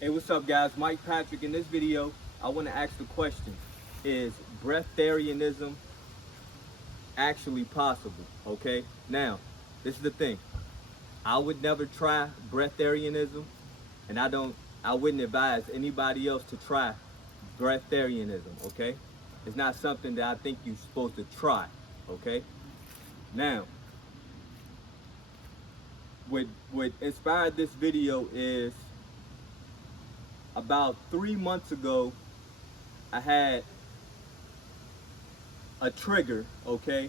Hey, what's up, guys? Mike Patrick. In this video, I want to ask the question: is breatharianism actually possible? Okay. Now, this is the thing. I would never try breatharianism, and I wouldn't advise anybody else to try breatharianism. Okay. It's not something that I think you're supposed to try. Okay. Now, what inspired this video is about 3 months ago, I had a trigger, okay,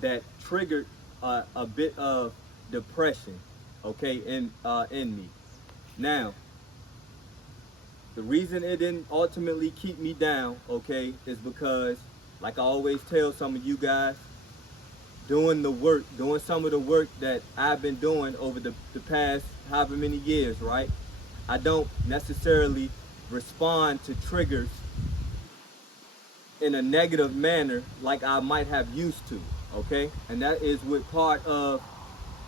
that triggered a bit of depression, okay, in me. Now, the reason it didn't ultimately keep me down, okay, is because, like I always tell some of you guys, doing some of the work that I've been doing over the past however many years, right? I don't necessarily respond to triggers in a negative manner like I might have used to, okay? And that is what part of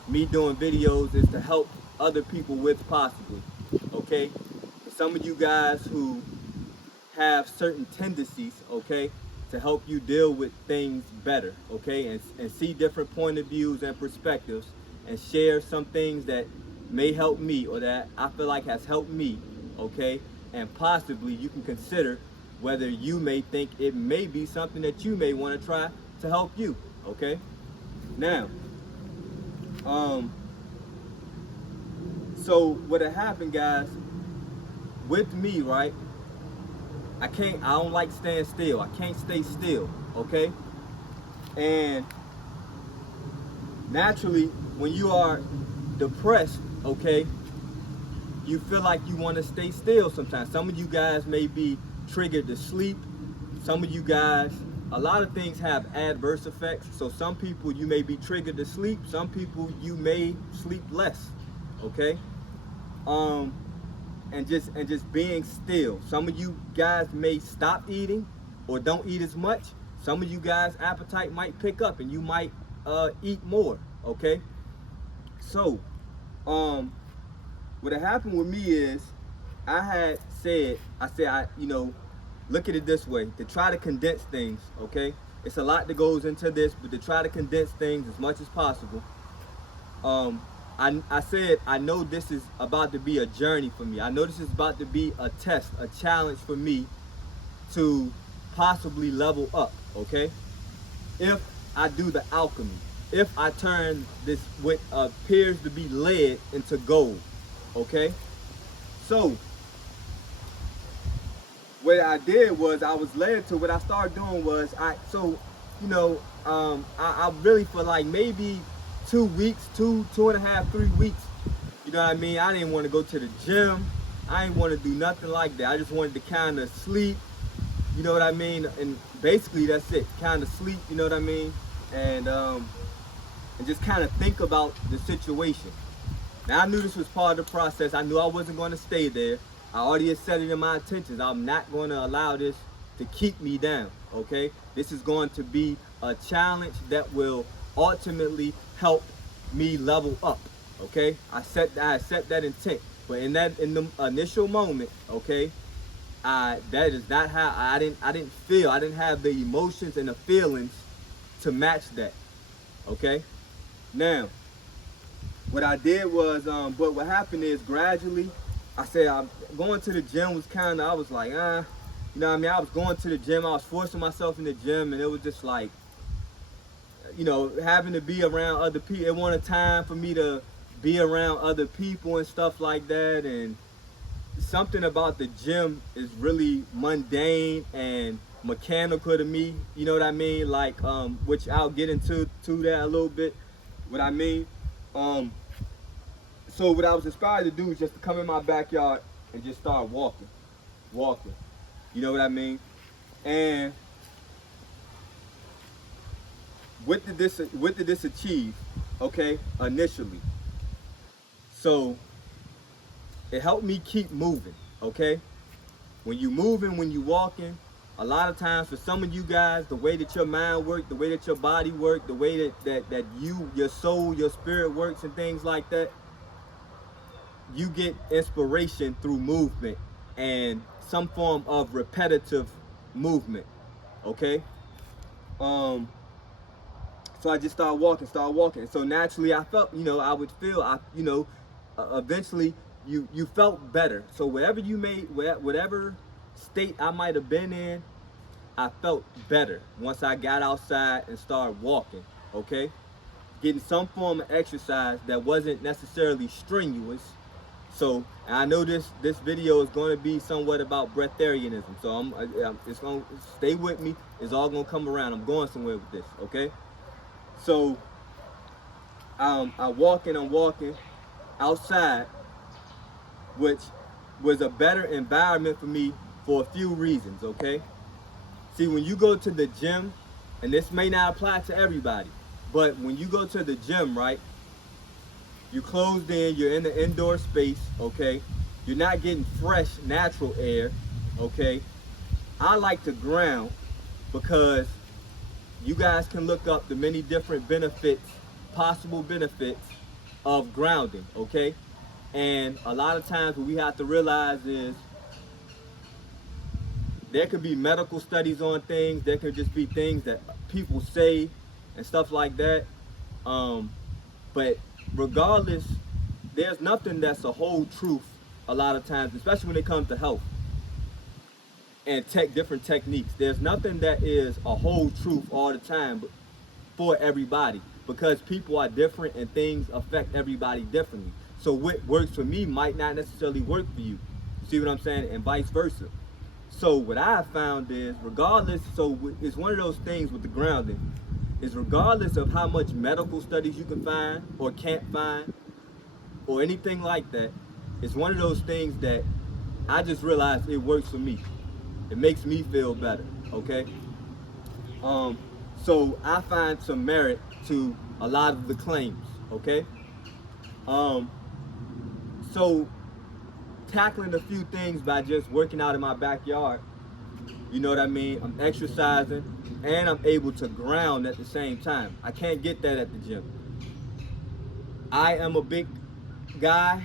me doing videos is to help other people with possibly, okay? Some of you guys who have certain tendencies, okay, to help you deal with things better, okay, and see different point of views and perspectives and share some things that may help me or that I feel like has helped me, okay, and possibly you can consider whether you may think it may be something that you may want to try to help you, okay? Now, so what had happened, guys, with me, right? I don't like staying still. I can't stay still, okay? And naturally, when you are depressed, okay, you feel like you want to stay still sometimes. Some of you guys may be triggered to sleep. Some of you guys, a lot of things have adverse effects. So some people you may be triggered to sleep. Some people you may sleep less, okay? And just being still. Some of you guys may stop eating or don't eat as much. Some of you guys' appetite might pick up and you might eat more, okay? So, what had happened with me is I said, look at it this way, to try to condense things, okay? It's a lot that goes into this, but to try to condense things as much as possible. I said, I know this is about to be a journey for me. I know this is about to be a test, a challenge for me to possibly level up, okay? If I do the alchemy, if I turn this what appears to be lead into gold, okay? So, what I did was I was led to, what I started doing was, I really for like maybe 2 weeks, 2.5, 3 weeks, you know what I mean? I didn't want to go to the gym. I didn't want to do nothing like that. I just wanted to kind of sleep, you know what I mean? And basically that's it, kind of sleep, you know what I mean? And just kind of think about the situation. Now I knew this was part of the process. I knew I wasn't going to stay there. I already had set it in my intentions. I'm not going to allow this to keep me down, okay? This is going to be a challenge that will ultimately help me level up, okay? I set that intent, but in the initial moment, okay, that is not how I didn't feel. I didn't have the emotions and the feelings to match that, okay? Now, what I did was, but what happened is gradually, I said I'm going to the gym was kind of, I was like, you know what I mean? I was going to the gym, I was forcing myself in the gym, and it was just like, you know, having to be around other people. It wasn't a time for me to be around other people and stuff like that. And something about the gym is really mundane and mechanical to me. You know what I mean? Like, which I'll get into that a little bit. What I mean. So what I was inspired to do is just to come in my backyard and just start walking. You know what I mean? And what did this achieve? Okay, initially. So it helped me keep moving. Okay, when you moving, when you walking, a lot of times for some of you guys, the way that your mind works, the way that your body works, the way that your soul, your spirit works, and things like that, you get inspiration through movement and some form of repetitive movement. Okay. Um, so I just started walking. So naturally, I felt, I would feel, eventually, you felt better. So whatever state I might have been in, I felt better once I got outside and started walking. Okay, getting some form of exercise that wasn't necessarily strenuous. So I know this video is going to be somewhat about breatharianism. So it's going to stay with me. It's all going to come around. I'm going somewhere with this. Okay. So I'm walking outside, which was a better environment for me for a few reasons. Okay. See, when you go to the gym, and this may not apply to everybody, but when you go to the gym, right, you're closed in, you're in the indoor space, okay? You're not getting fresh, natural air, okay? I like to ground because you guys can look up the many different benefits, possible benefits of grounding, okay? And a lot of times what we have to realize is there could be medical studies on things, there could just be things that people say and stuff like that. But regardless, there's nothing that's a whole truth a lot of times, especially when it comes to health and different techniques. There's nothing that is a whole truth all the time for everybody, because people are different and things affect everybody differently. So what works for me might not necessarily work for you. See what I'm saying? And vice versa. So what I have found is, regardless, so it's one of those things with the grounding, is regardless of how much medical studies you can find or can't find or anything like that, it's one of those things that I just realized it works for me. It makes me feel better, okay? So I find some merit to a lot of the claims, okay? So tackling a few things by just working out in my backyard, you know what I mean? I'm exercising and I'm able to ground at the same time. I can't get that at the gym. I am a big guy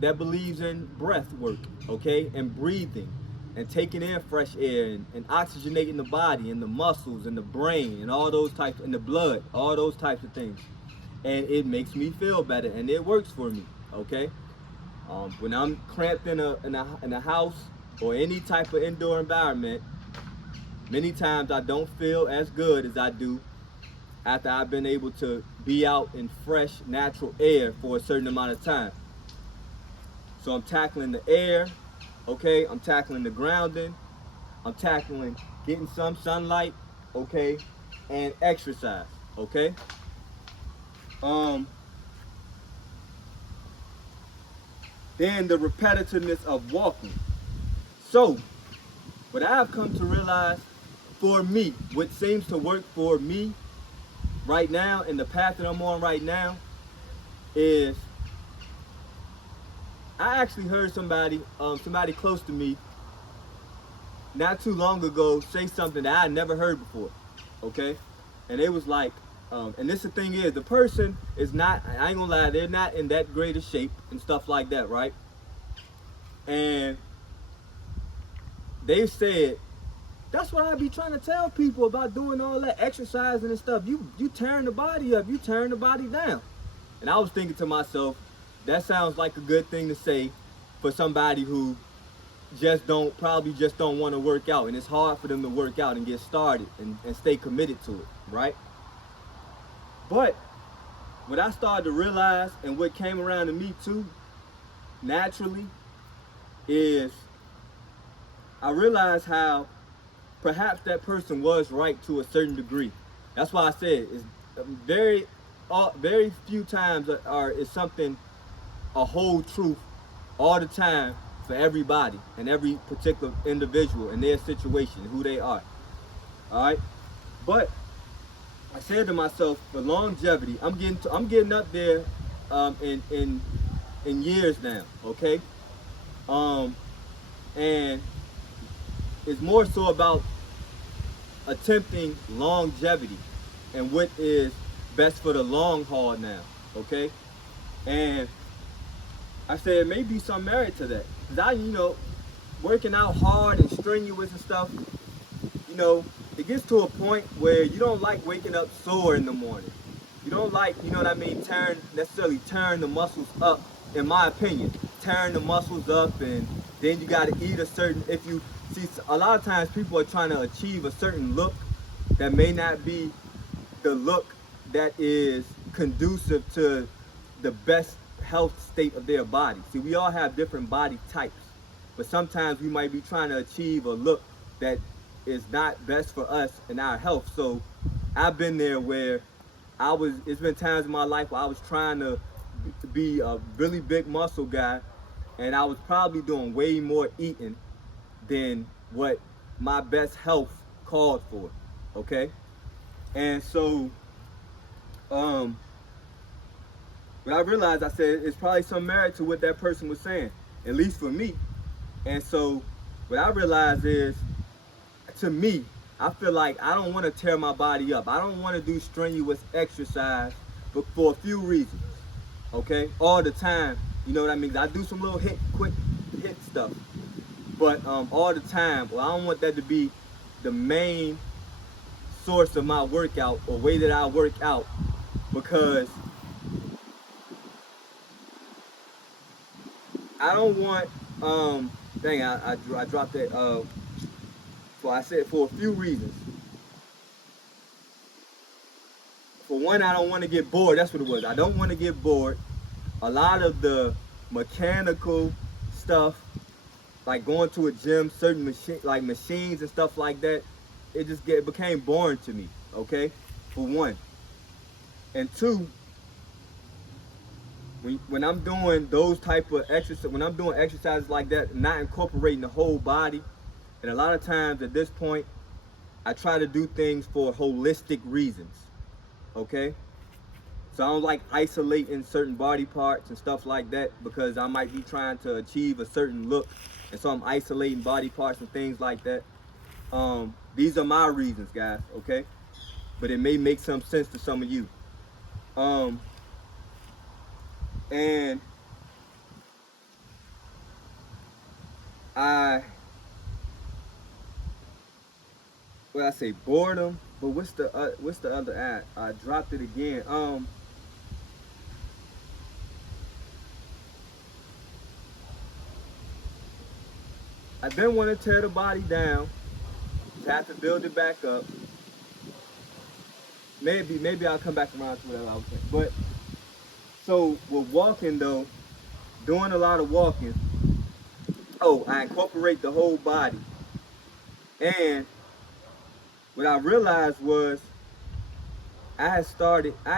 that believes in breath work, okay? And breathing and taking in fresh air and oxygenating the body and the muscles and the brain and all those types, and the blood, all those types of things. And it makes me feel better and it works for me, okay? When I'm cramped in a house or any type of indoor environment, many times I don't feel as good as I do after I've been able to be out in fresh, natural air for a certain amount of time. So I'm tackling the air, okay? I'm tackling the grounding. I'm tackling getting some sunlight, okay? And exercise, okay? Then the repetitiveness of walking. So, what I've come to realize for me, what seems to work for me right now, and the path that I'm on right now, is I actually heard somebody close to me not too long ago say something that I had never heard before, okay? And it was like, and this the thing is, the person is not, I ain't gonna lie, they're not in that great of shape and stuff like that, right? And they said, that's what I be trying to tell people about doing all that exercising and stuff. You tearing the body up, you tearing the body down. And I was thinking to myself, that sounds like a good thing to say for somebody who probably just don't want to work out, and it's hard for them to work out and get started and stay committed to it, right? But what I started to realize, and what came around to me too, naturally, is I realized how perhaps that person was right to a certain degree. That's why I said it's very few times is something a whole truth all the time for everybody and every particular individual and their situation, who they are. All right, but I said to myself, for longevity, I'm getting up there in years now, okay? And it's more so about attempting longevity and what is best for the long haul now, okay? And I said, it may be some merit to that. Cause working out hard and strenuous and stuff, you know, it gets to a point where you don't like waking up sore in the morning. You don't like, necessarily turn the muscles up, in my opinion. Turn the muscles up, and then you got to eat a certain, if you see, a lot of times people are trying to achieve a certain look that may not be the look that is conducive to the best health state of their body. See, we all have different body types, but sometimes we might be trying to achieve a look that is not best for us and our health. So I've been there where it's been times in my life where I was trying to be a really big muscle guy, and I was probably doing way more eating than what my best health called for. Okay? And so, what I realized, I said, it's probably some merit to what that person was saying, at least for me. And so, what I realized is, to me, I feel like I don't want to tear my body up. I don't want to do strenuous exercise, but for a few reasons. Okay, all the time. You know what I mean? I do some little quick hit stuff, but all the time. Well, I don't want that to be the main source of my workout or way that I work out, because I don't want. Dang, I dropped that. I said for a few reasons. For one, I don't want to get bored. That's what it was. I don't want to get bored. A lot of the mechanical stuff, like going to a gym, certain machines and stuff like that, it became boring to me. Okay, for one. And two, when I'm doing those type of exercise, when I'm doing exercises like that, not incorporating the whole body, and a lot of times at this point, I try to do things for holistic reasons. Okay, so I don't like isolating certain body parts and stuff like that, because I might be trying to achieve a certain look, and so I'm isolating body parts and things like that. These are my reasons, guys. Okay, but it may make some sense to some of you. And I say boredom, but what's the other ad? I dropped it again. I didn't want to tear the body down, to have to build it back up. Maybe I'll come back around to whatever I was saying. But so with walking though, doing a lot of walking, I incorporate the whole body. And what I realized was I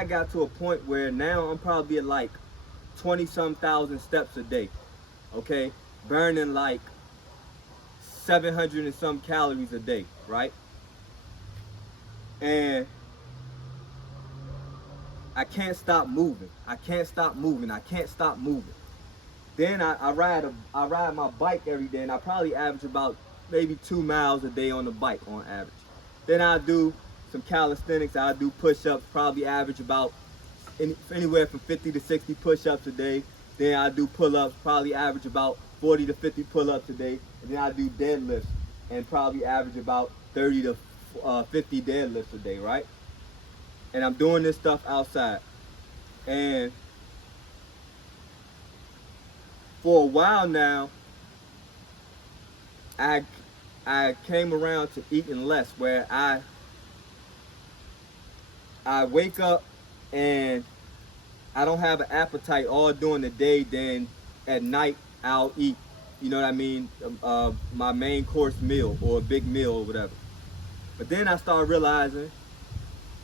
got to a point where now I'm probably at like 20-some thousand steps a day. Okay? Burning like 700 and some calories a day, right? And I can't stop moving. I can't stop moving. I can't stop moving. Then I ride my bike every day, and I probably average about maybe 2 miles a day on the bike on average. Then I do some calisthenics. I do push-ups, probably average about anywhere from 50 to 60 push-ups a day. Then I do pull-ups, probably average about 40 to 50 pull-ups a day. And then I do deadlifts, and probably average about 30 to 50 deadlifts a day, right? And I'm doing this stuff outside. And for a while now, I came around to eating less, where I wake up and I don't have an appetite all during the day. Then at night I'll eat, you know what I mean, my main course meal or a big meal or whatever. But then I started realizing,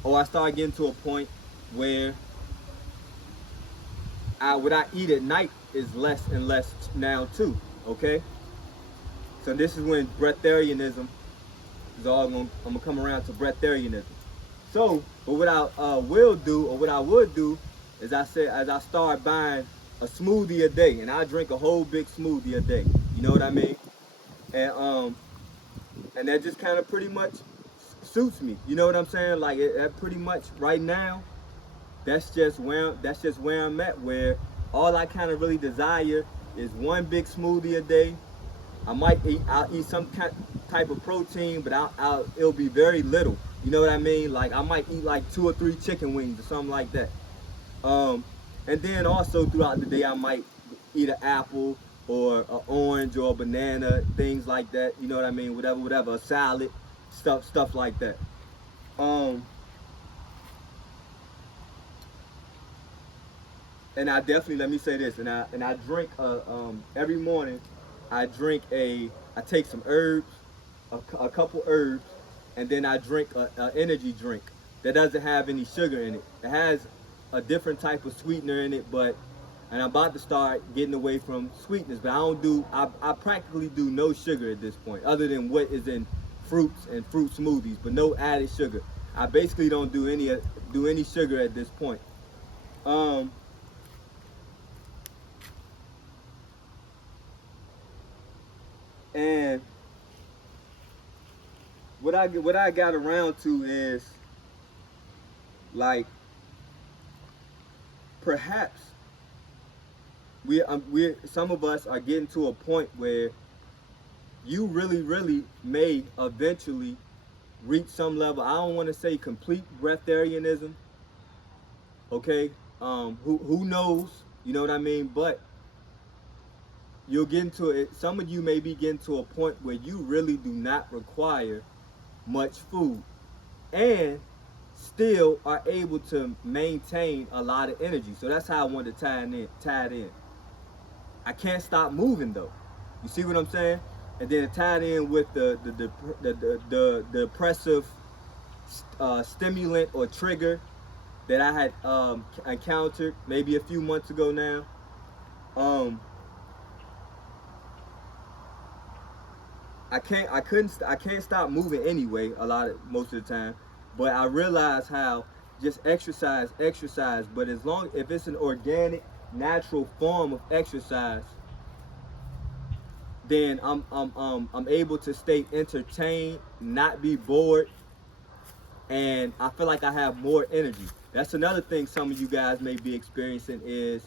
or I started getting to a point where what I eat at night is less and less now too. Okay, so this is when Breatharianism is all. I'm gonna come around to Breatharianism. So, but what I will do, or what I would do, is as I start buying a smoothie a day, and I drink a whole big smoothie a day. You know what I mean? And that just kind of pretty much suits me. You know what I'm saying? Like that pretty much right now. That's just where I'm at. Where all I kind of really desire is one big smoothie a day. I'll eat some type of protein, but it'll be very little. You know what I mean? Like I might eat like 2 or 3 chicken wings or something like that. Um, and then also throughout the day, I might eat an apple or an orange or a banana, things like that. You know what I mean? Whatever, a salad, stuff like that. Um, and I definitely, let me say this, and I drink every morning. I take some herbs, a couple herbs, and then I drink a energy drink that doesn't have any sugar in it. It has a different type of sweetener in it, but and I'm about to start getting away from sweetness. But I practically do no sugar at this point, other than what is in fruits and fruit smoothies, but no added sugar. I basically don't do any sugar at this point. Um, and what I got around to is like perhaps we some of us are getting to a point where you really may eventually reach some level. I don't want to say complete breatharianism, okay? Who knows? You know what I mean? But you'll get into it. Some of you may be getting to a point where you really do not require much food, and still are able to maintain a lot of energy. So that's how I wanted to tie it in. I can't stop moving though. You see what I'm saying? And then tied in with the depressive stimulant or trigger that I had encountered maybe a few months ago now. Um, I can't stop moving anyway. Most of the time, but I realize how just exercise. But if it's an organic, natural form of exercise, then I'm able to stay entertained, not be bored, and I feel like I have more energy. That's another thing some of you guys may be experiencing is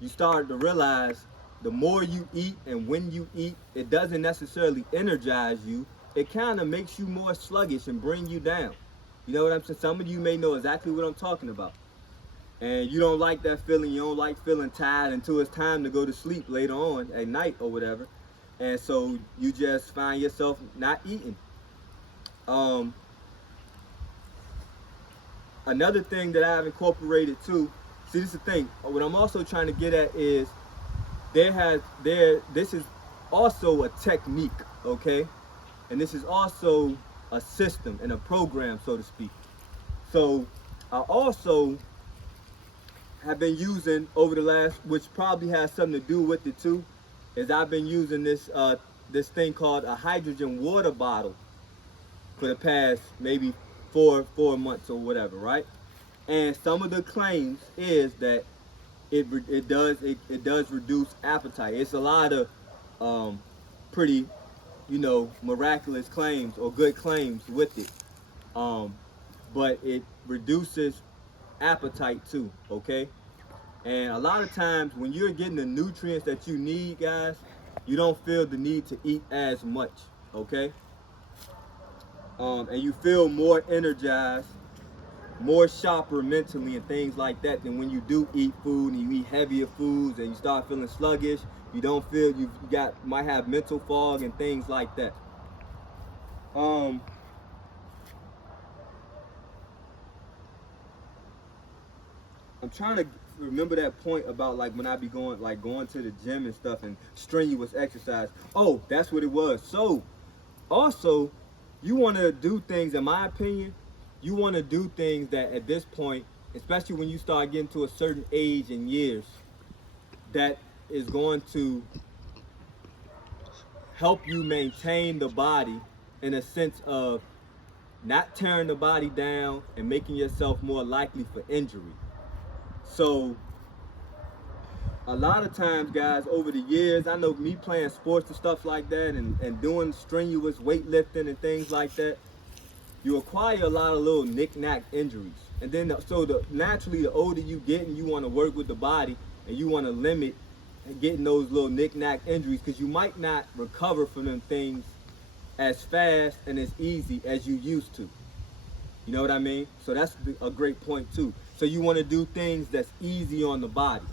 you start to realize the more you eat and when you eat, it doesn't necessarily energize you. It kind of makes you more sluggish and bring you down. You know what I'm saying? Some of you may know exactly what I'm talking about. And you don't like that feeling. You don't like feeling tired until it's time to go to sleep later on at night or whatever. And so you just find yourself not eating. Um, Another thing that I've incorporated too. See, this is the thing. What I'm also trying to get at is this is also a technique, okay? And this is also a system and a program, so to speak. So I also have been using over the last, which probably has something to do with it too, is I've been using this thing called a hydrogen water bottle for the past maybe four months or whatever, right? And some of the claims is that it does reduce appetite. It's a lot of pretty, miraculous claims or good claims with it. But it reduces appetite too, okay? And a lot of times when you're getting the nutrients that you need, guys, you don't feel the need to eat as much, okay? And you feel more energized, more sharper mentally and things like that than when you do eat food and you eat heavier foods and you start feeling sluggish. You don't feel might have mental fog and things like that. I'm trying to remember that point about like when I be going to the gym and stuff and strenuous exercise. Oh, that's what it was. So also, you want to do things, in my opinion, you want to do things that at this point, especially when you start getting to a certain age and years, that is going to help you maintain the body in a sense of not tearing the body down and making yourself more likely for injury. So a lot of times, guys, over the years, I know me playing sports and stuff like that and doing strenuous weightlifting and things like that, you acquire a lot of little knick-knack injuries. And then naturally, the older you get and you want to work with the body and you want to limit getting those little knick-knack injuries, because you might not recover from them things as fast and as easy as you used to. You know what I mean? So that's a great point too. So you want to do things that's easy on the body,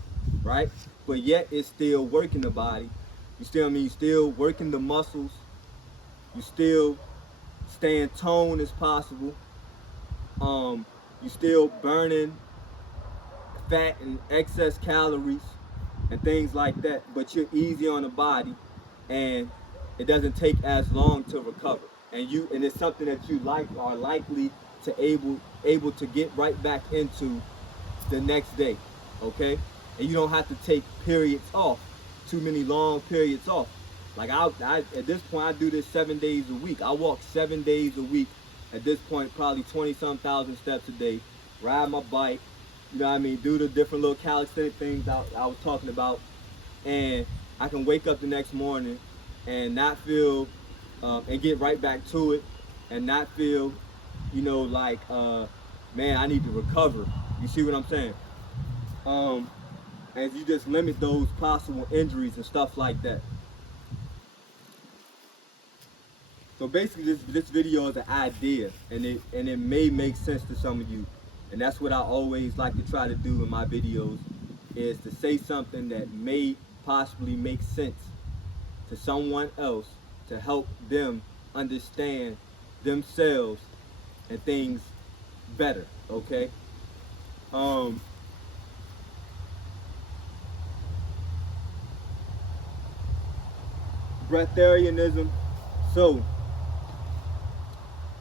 right? But yet it's still working the body. You still, I mean, you still working the muscles. You still staying toned as possible. You still burning fat and excess calories and things like that, but you're easy on the body, and it doesn't take as long to recover. And it's something that you are likely to able to get right back into the next day, okay? And you don't have to take periods off, too many long periods off. Like I at this point, I do this 7 days a week. I walk 7 days a week. At this point, probably 20-some thousand steps a day. Ride my bike, you know what I mean? Do the different little calisthenic things I was talking about, and I can wake up the next morning and not feel, and get right back to it, and not feel, you know, like, man, I need to recover. You see what I'm saying? And you just limit those possible injuries and stuff like that. So basically, this video is an idea, and it may make sense to some of you, and that's what I always like to try to do in my videos, is to say something that may possibly make sense to someone else to help them understand themselves and things better. Okay. Breatharianism. So,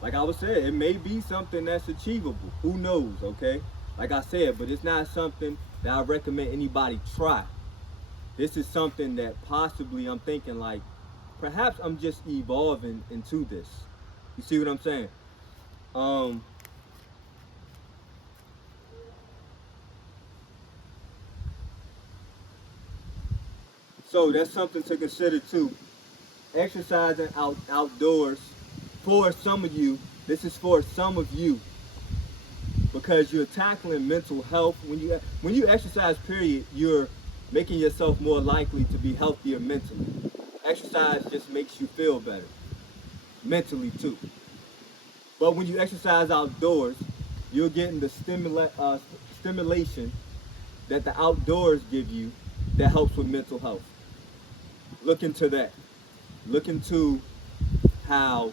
like I was saying, it may be something that's achievable. Who knows, okay? Like I said, but it's not something that I recommend anybody try. This is something that possibly I'm thinking like, perhaps I'm just evolving into this. You see what I'm saying? So that's something to consider too. Exercising outdoors, for some of you, this is for some of you, because you're tackling mental health. When you exercise, period, you're making yourself more likely to be healthier mentally. Exercise just makes you feel better mentally too. But when you exercise outdoors, you're getting the stimulation that the outdoors give you that helps with mental health. Look into that. Look into how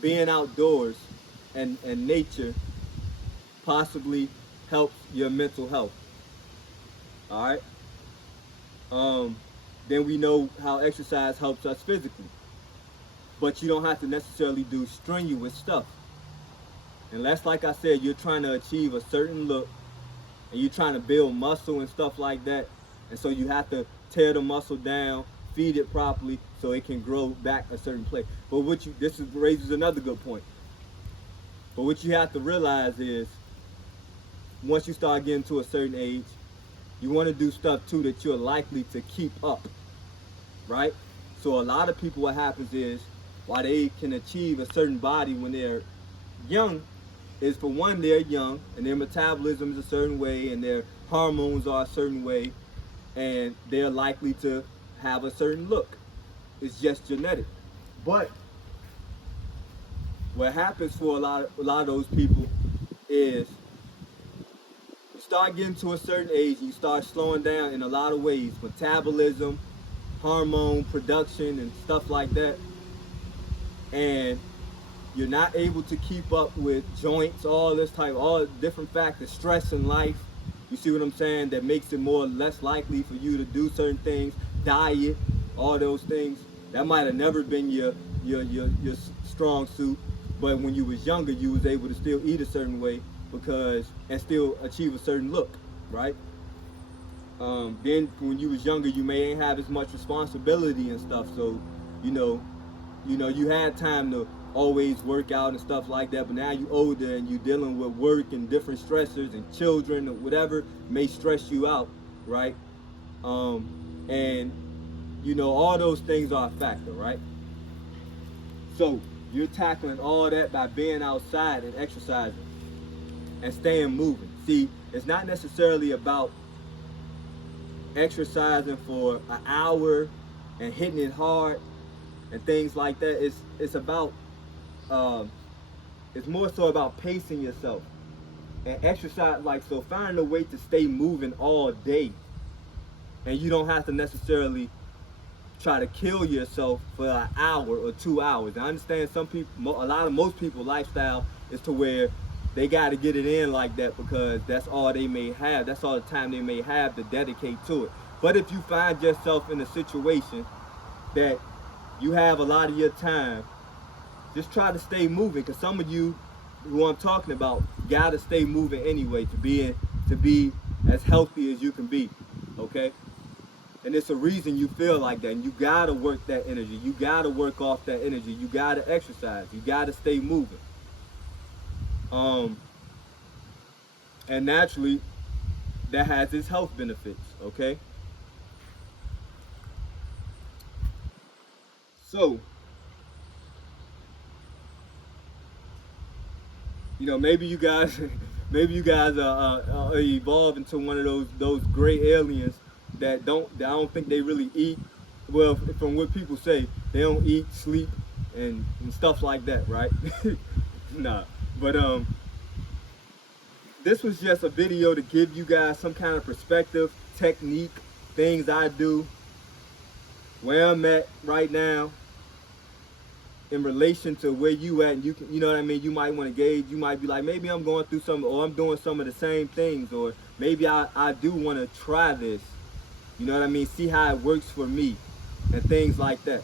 being outdoors and nature possibly helps your mental health. All right. Then we know how exercise helps us physically, but you don't have to necessarily do strenuous stuff. Unless, like I said, you're trying to achieve a certain look and you're trying to build muscle and stuff like that, and so you have to tear the muscle down, feed it properly so it can grow back a certain place. But raises another good point. But what you have to realize is, once you start getting to a certain age, you want to do stuff too that you're likely to keep up, right? So a lot of people, what happens is, why they can achieve a certain body when they're young is, for one, they're young and their metabolism is a certain way and their hormones are a certain way, and they're likely to have a certain look. It's just genetic. But what happens for a lot of those people is, you start getting to a certain age and you start slowing down in a lot of ways, metabolism, hormone production and stuff like that, and you're not able to keep up with joints, all different factors, stress in life. You see what I'm saying? That makes it less likely for you to do certain things, diet, all those things. That might have never been your strong suit, but when you was younger, you was able to still eat a certain way and still achieve a certain look, right? Then when you was younger, you may ain't have as much responsibility and stuff, so you had time to always work out and stuff like that. But now you older and you dealing with work and different stressors and children or whatever may stress you out, right? And all those things are a factor, right? So you're tackling all that by being outside and exercising and staying moving. See, it's not necessarily about exercising for an hour and hitting it hard and things like that. It's about um, it's more so about pacing yourself and exercise. Like, so finding a way to stay moving all day, and you don't have to necessarily try to kill yourself for an hour or 2 hours. I understand some people, most people lifestyle is to where they got to get it in like that because that's all they may have. That's all the time they may have to dedicate to it. But if you find yourself in a situation that you have a lot of your time, just try to stay moving, because some of you who I'm talking about got to stay moving anyway to be as healthy as you can be. Okay? And it's a reason you feel like that. And you gotta work that energy. You gotta work off that energy. You gotta exercise. You gotta stay moving. Um, and naturally, that has its health benefits. Okay. So, maybe you guys, maybe you guys evolve into one of those gray aliens that I don't think they really eat. Well, from what people say, they don't eat, sleep, and stuff like that, right? Nah, but this was just a video to give you guys some kind of perspective, technique, things I do, where I'm at right now in relation to where you at. And you know what I mean? You might want to gauge. You might be like, maybe I'm going through some, or I'm doing some of the same things, or maybe I do want to try this. You know what I mean? See how it works for me and things like that.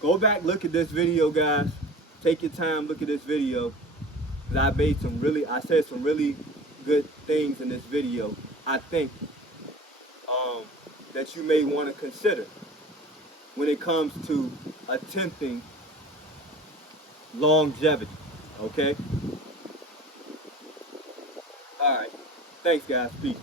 Go back, look at this video, guys. Take your time, look at this video. I said some really good things in this video, I think, um, that you may want to consider when it comes to attempting longevity. Okay? All right. Thanks, guys. Peace.